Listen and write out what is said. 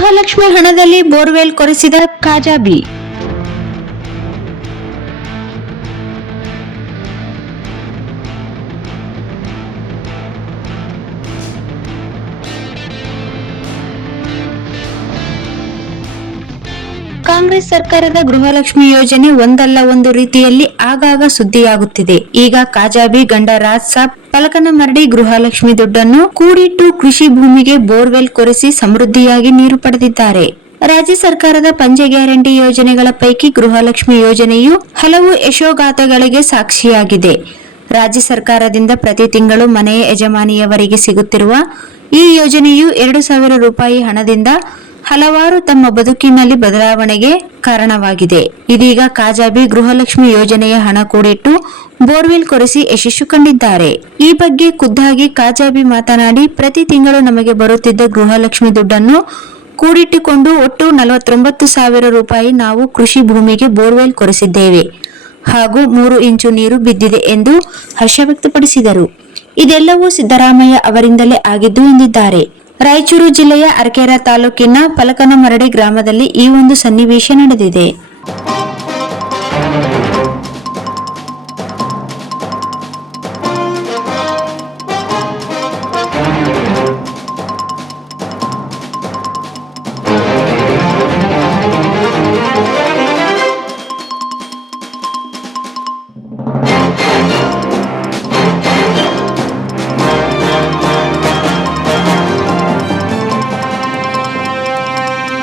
ಗೃಹಲಕ್ಷ್ಮಿ ಹಣದಲ್ಲಿ ಬೋರ್ವೆಲ್ ಕೊರೆಸಿದ ಕಾಜಾಬಿ. ಕಾಂಗ್ರೆಸ್ ಸರ್ಕಾರದ ಗೃಹಲಕ್ಷ್ಮಿ ಯೋಜನೆ ಒಂದಲ್ಲ ಒಂದು ರೀತಿಯಲ್ಲಿ ಆಗಾಗ ಸುದ್ದಿಯಾಗುತ್ತಿದೆ. ಈಗ ಕಾಜಾಬಿ ಗಂಡ ರಾಜ್ ಸಾಬ್ ಪಲಕನಮರಡಿ ಗೃಹಲಕ್ಷ್ಮಿ ದುಡ್ಡನ್ನು ಕೂಡಿಟ್ಟು ಕೃಷಿ ಭೂಮಿಗೆ ಬೋರ್ವೆಲ್ ಕೊರೆಸಿ ಸಮೃದ್ಧಿಯಾಗಿ ನೀರು ಪಡೆದಿದ್ದಾರೆ. ರಾಜ್ಯ ಸರ್ಕಾರದ ಪಂಚ ಗ್ಯಾರಂಟಿ ಯೋಜನೆಗಳ ಪೈಕಿ ಗೃಹಲಕ್ಷ್ಮಿ ಯೋಜನೆಯು ಹಲವು ಯಶೋಗಾಥೆಗಳಿಗೆ ಸಾಕ್ಷಿಯಾಗಿದೆ. ರಾಜ್ಯ ಸರ್ಕಾರದಿಂದ ಪ್ರತಿ ತಿಂಗಳು ಮನೆಯ ಯಜಮಾನಿಯವರಿಗೆ ಸಿಗುತ್ತಿರುವ ಈ ಯೋಜನೆಯು 2,000 ರೂಪಾಯಿ ಹಣದಿಂದ ಹಲವಾರು ತಮ್ಮ ಬದುಕಿನಲ್ಲಿ ಬದಲಾವಣೆಗೆ ಕಾರಣವಾಗಿದೆ. ಇದೀಗ ಕಾಜಾಬಿ ಗೃಹಲಕ್ಷ್ಮಿ ಯೋಜನೆಯ ಹಣ ಕೂಡಿಟ್ಟು ಬೋರ್ವೆಲ್ ಕೊರೆಸಿ ಯಶಸ್ಸು ಕಂಡಿದ್ದಾರೆ. ಈ ಬಗ್ಗೆ ಖುದ್ದಾಗಿ ಕಾಜಾಬಿ ಮಾತನಾಡಿ, ಪ್ರತಿ ತಿಂಗಳು ನಮಗೆ ಬರುತ್ತಿದ್ದ ಗೃಹಲಕ್ಷ್ಮಿ ದುಡ್ಡನ್ನು ಕೂಡಿಟ್ಟುಕೊಂಡು ಒಟ್ಟು 49,000 ರೂಪಾಯಿ ನಾವು ಕೃಷಿ ಭೂಮಿಗೆ ಬೋರ್ವೆಲ್ ಕೊರೆಸಿದ್ದೇವೆ ಹಾಗೂ 3 ಇಂಚು ನೀರು ಬಿದ್ದಿದೆ ಎಂದು ಹರ್ಷ ವ್ಯಕ್ತಪಡಿಸಿದರು. ಇದೆಲ್ಲವೂ ಸಿದ್ದರಾಮಯ್ಯ ಅವರಿಂದಲೇ ಆಗಿದ್ದು ಎಂದಿದ್ದಾರೆ. ರಾಯಚೂರು ಜಿಲ್ಲೆಯ ಅರಕೆರೆ ತಾಲೂಕಿನ ಪಲಕನಮರಡಿ ಗ್ರಾಮದಲ್ಲಿ ಈ ಒಂದು ಸನ್ನಿವೇಶ ನಡೆದಿದೆ.